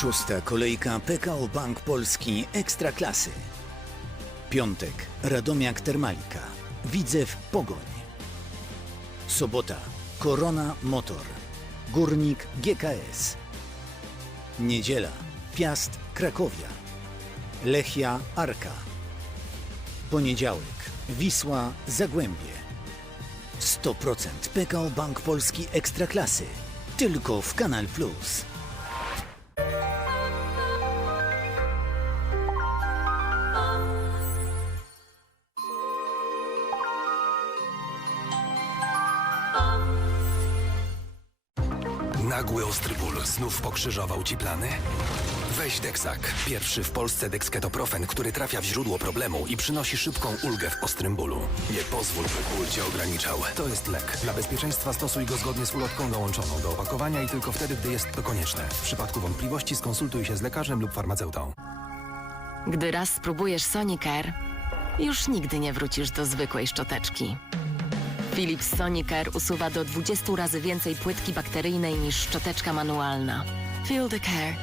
Szósta kolejka PKO Bank Polski Ekstraklasy. Piątek Radomiak Termalika. Widzew Pogoń. Sobota Korona Motor. Górnik GKS. Niedziela Piast Krakowia. Lechia Arka. Poniedziałek Wisła Zagłębie. 100% PKO Bank Polski Ekstraklasy. Tylko w Kanal Plus. Pokrzyżował ci plany? Weź Dexak, pierwszy w Polsce dexketoprofen, który trafia w źródło problemu i przynosi szybką ulgę w ostrym bólu. Nie pozwól, by ból cię ograniczał. To jest lek. Dla bezpieczeństwa stosuj go zgodnie z ulotką dołączoną do opakowania i tylko wtedy, gdy jest to konieczne. W przypadku wątpliwości skonsultuj się z lekarzem lub farmaceutą. Gdy raz spróbujesz Sonicare, już nigdy nie wrócisz do zwykłej szczoteczki. Philips Sonicare usuwa do 20 razy więcej płytki bakteryjnej niż szczoteczka manualna. Feel the care.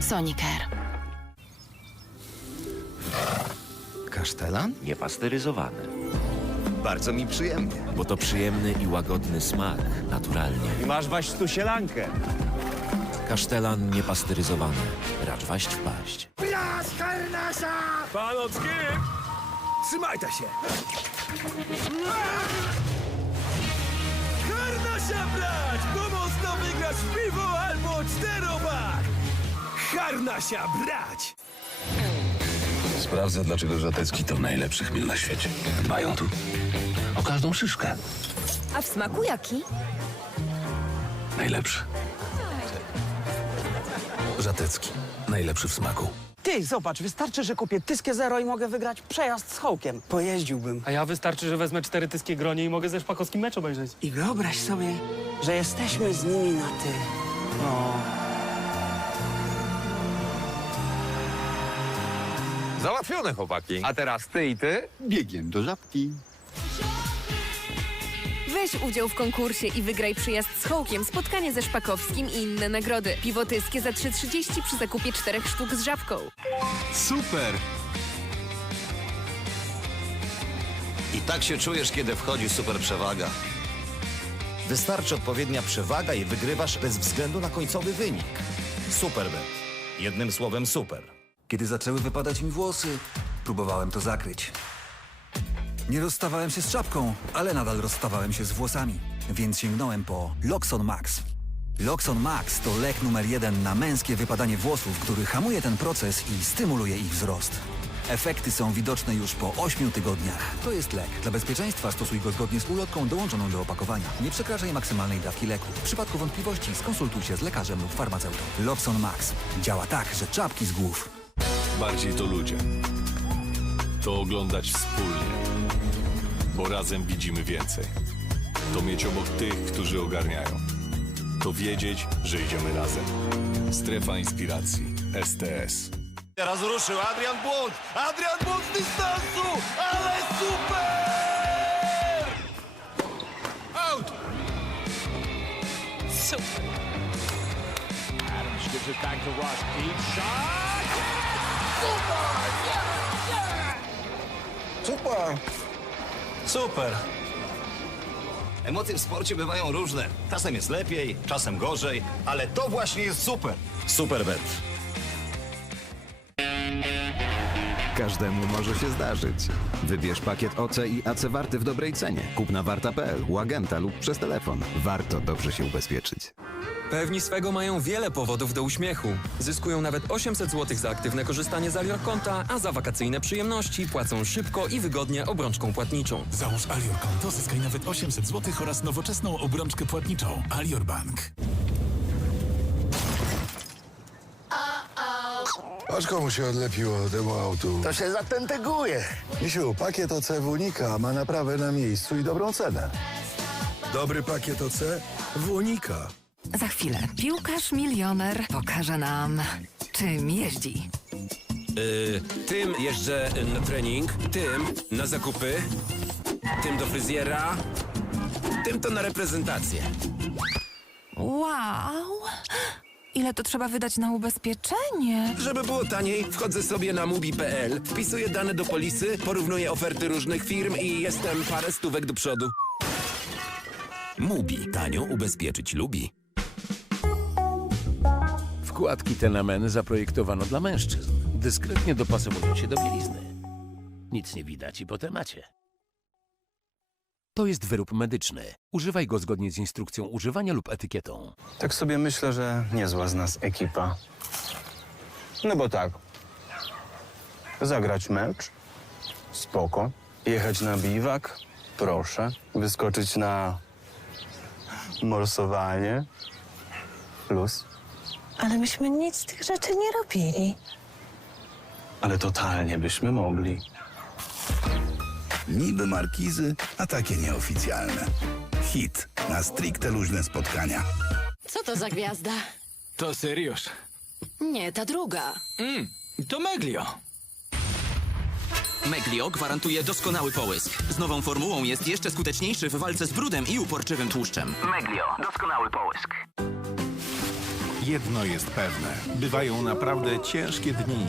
Sonicare. Kasztelan? Niepasteryzowany. Bardzo mi przyjemnie. Bo to przyjemny i łagodny smak, naturalnie. I masz waść tu sielankę. Kasztelan niepasteryzowany. Racz waść wpaść. Panocki! Trzymaj ta się! Harna się brać! Pomocno wygrać piwo albo czterobak! Harna się brać! Sprawdzę, dlaczego Żatecki to najlepszy chmiel na świecie. Dbają tu o każdą szyszkę. A w smaku jaki? Najlepszy. Żatecki. Najlepszy w smaku. Ty, zobacz, wystarczy, że kupię tyskie zero i mogę wygrać przejazd z Hołkiem. Pojeździłbym. A ja wystarczy, że wezmę cztery tyskie gronie i mogę ze szpakowskim mecz obejrzeć. I wyobraź sobie, że jesteśmy z nimi na ty. O. Załatwione, chłopaki. A teraz ty i ty? Biegiem do żabki. Weź udział w konkursie i wygraj przyjazd z Hołkiem, spotkanie ze Szpakowskim i inne nagrody. Piwo tyskie za 3,30 przy zakupie czterech sztuk z żabką. Super! I tak się czujesz, kiedy wchodzi super przewaga. Wystarczy odpowiednia przewaga i wygrywasz bez względu na końcowy wynik. Superbet. Jednym słowem super. Kiedy zaczęły wypadać mi włosy, próbowałem to zakryć. Nie rozstawałem się z czapką, ale nadal rozstawałem się z włosami, więc sięgnąłem po Loxon Max. Loxon Max to lek numer jeden na męskie wypadanie włosów, który hamuje ten proces i stymuluje ich wzrost. Efekty są widoczne już po 8 tygodniach. To jest lek. Dla bezpieczeństwa stosuj go zgodnie z ulotką dołączoną do opakowania. Nie przekraczaj maksymalnej dawki leku. W przypadku wątpliwości skonsultuj się z lekarzem lub farmaceutą. Loxon Max działa tak, że czapki z głów. Bardziej to ludzie. To oglądać wspólnie. Bo razem widzimy więcej. To mieć obok tych, którzy ogarniają. To wiedzieć, że idziemy razem. Strefa inspiracji. STS. Teraz ruszył Adrian Błąd! Adrian Błąd z dystansu! Ale super! Out! Super! Emocje w sporcie bywają różne. Czasem jest lepiej, czasem gorzej, ale to właśnie jest super. Superbet. Każdemu może się zdarzyć. Wybierz pakiet OC i AC Warty w dobrej cenie. Kup na warta.pl, u agenta lub przez telefon. Warto dobrze się ubezpieczyć. Pewni swego mają wiele powodów do uśmiechu. Zyskują nawet 800 zł za aktywne korzystanie z Alior Konta, a za wakacyjne przyjemności płacą szybko i wygodnie obrączką płatniczą. Załóż Alior Konto, zyskaj nawet 800 zł oraz nowoczesną obrączkę płatniczą. Alior Bank. Aż komu się odlepiło temu autu? To się zatenteguje. Misiu, pakiet OC w Unika ma naprawę na miejscu i dobrą cenę. Dobry pakiet OC w Unika. Za chwilę piłkarz milioner pokaże nam, czym jeździ. tym jeżdżę na trening, tym na zakupy, tym do fryzjera, tym to na reprezentację. Wow! ile to trzeba wydać na ubezpieczenie? Żeby było taniej, wchodzę sobie na mubi.pl, wpisuję dane do polisy, porównuję oferty różnych firm i jestem parę stówek do przodu. Mubi. Tanio ubezpieczyć lubi. Wkładki Tenamen zaprojektowano dla mężczyzn. Dyskretnie dopasowują się do bielizny. Nic nie widać i po temacie. To jest wyrób medyczny. Używaj go zgodnie z instrukcją używania lub etykietą. Tak sobie myślę, że niezła z nas ekipa. No bo tak. Zagrać mecz. Spoko. Jechać na biwak. Proszę. Wyskoczyć na morsowanie. Plus. Ale myśmy nic z tych rzeczy nie robili. Ale totalnie byśmy mogli. Niby markizy, a takie nieoficjalne. Hit na stricte luźne spotkania. Co to za gwiazda? To Sirius. Nie, ta druga. Mm, to Meglio. Meglio gwarantuje doskonały połysk. Z nową formułą jest jeszcze skuteczniejszy w walce z brudem i uporczywym tłuszczem. Meglio, doskonały połysk. Jedno jest pewne. Bywają naprawdę ciężkie dni.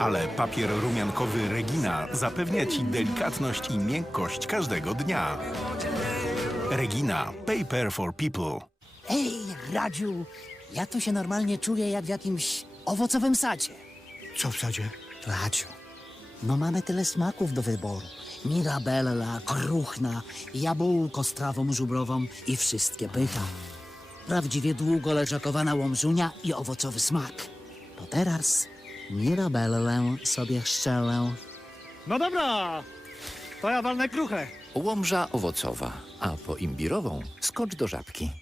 Ale papier rumiankowy Regina zapewnia Ci delikatność i miękkość każdego dnia. Regina. Paper for people. Ej, Radziu, ja tu się normalnie czuję jak w jakimś owocowym sadzie. Co w sadzie? Radziu, no mamy tyle smaków do wyboru. Mirabella, kruchna, jabłko z trawą żubrową i wszystkie pycha. Prawdziwie długo leżakowana łomżunia i owocowy smak. To teraz Mirabellę sobie szczelę. No dobra, to ja walnę kruchę. Łomża owocowa, a po imbirową skocz do żabki.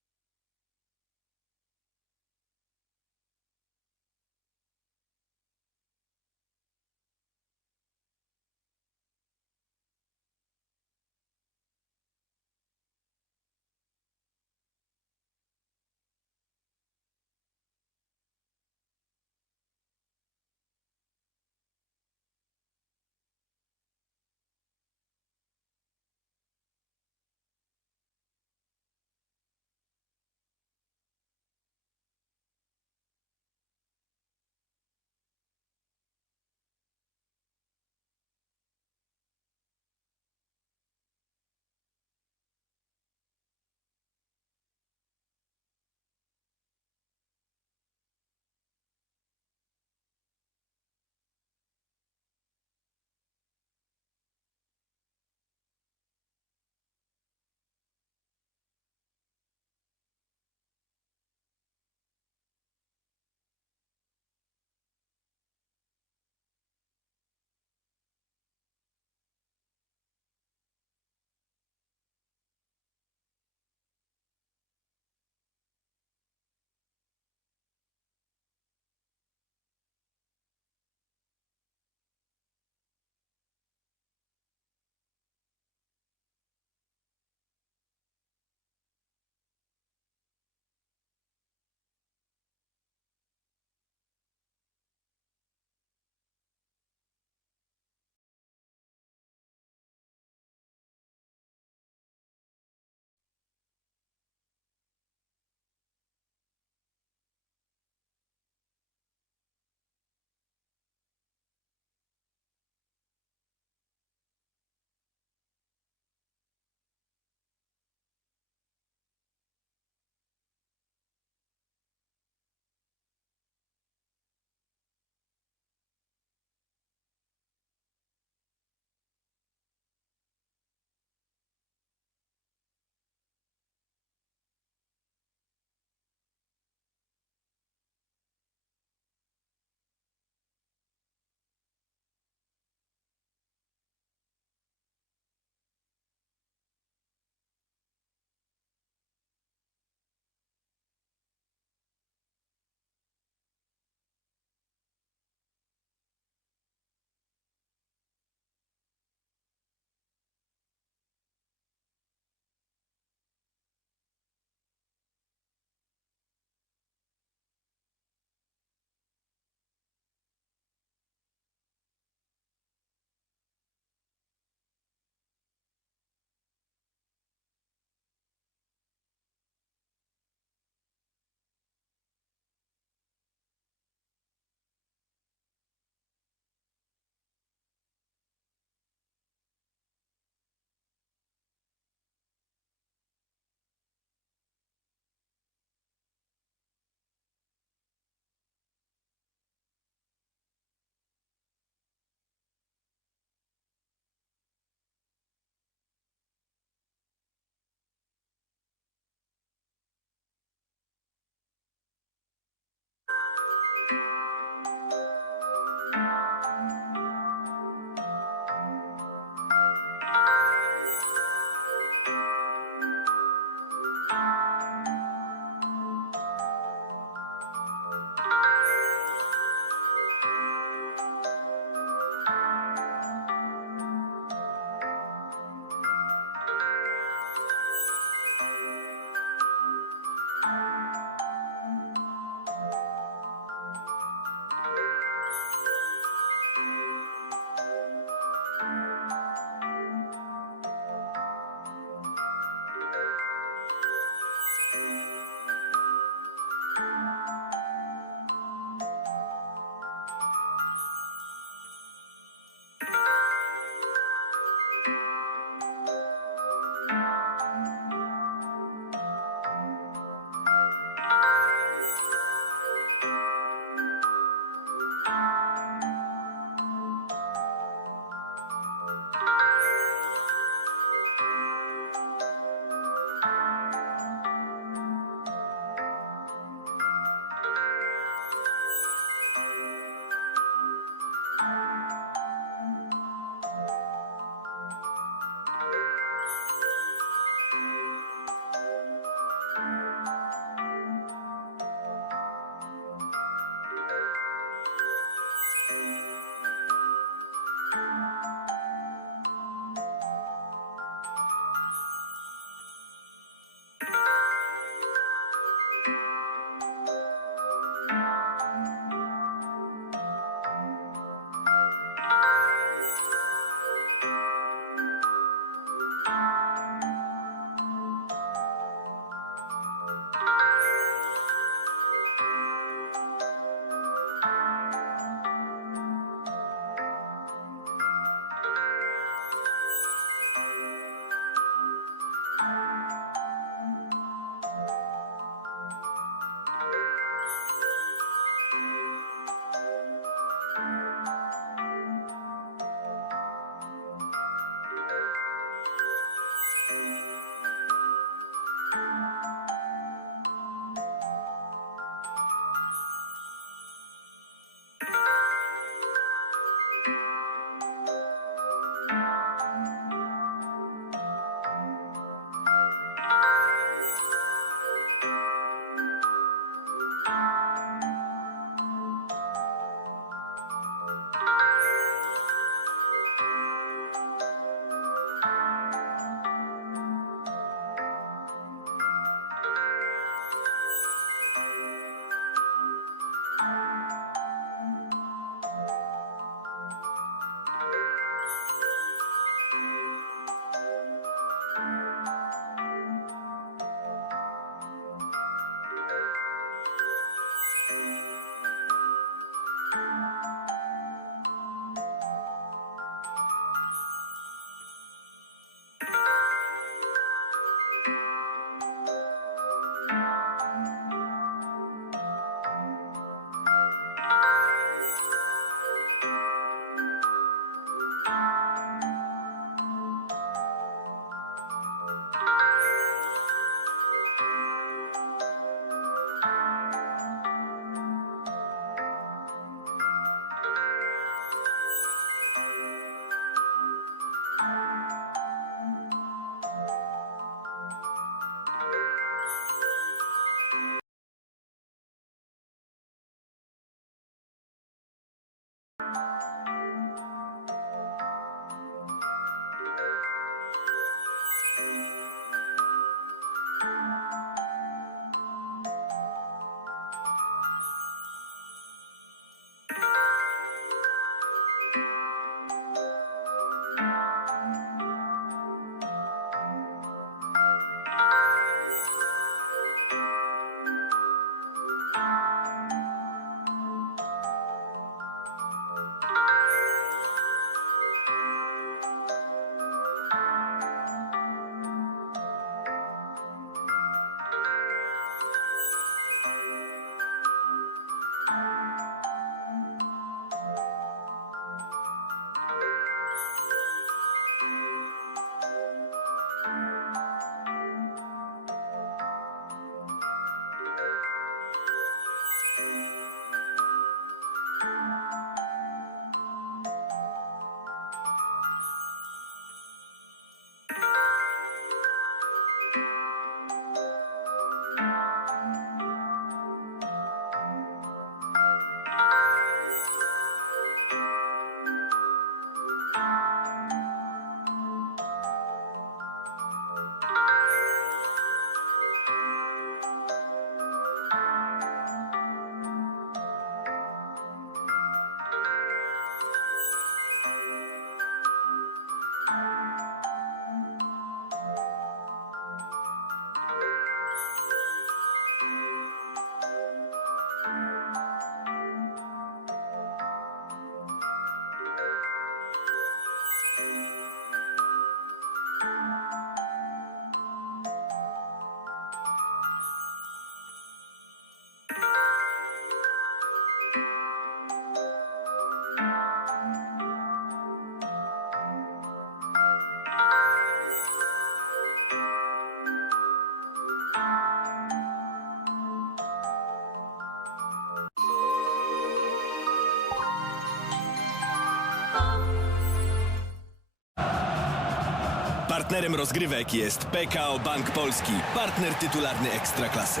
Partnerem rozgrywek jest PKO Bank Polski, partner tytularny Ekstraklasy.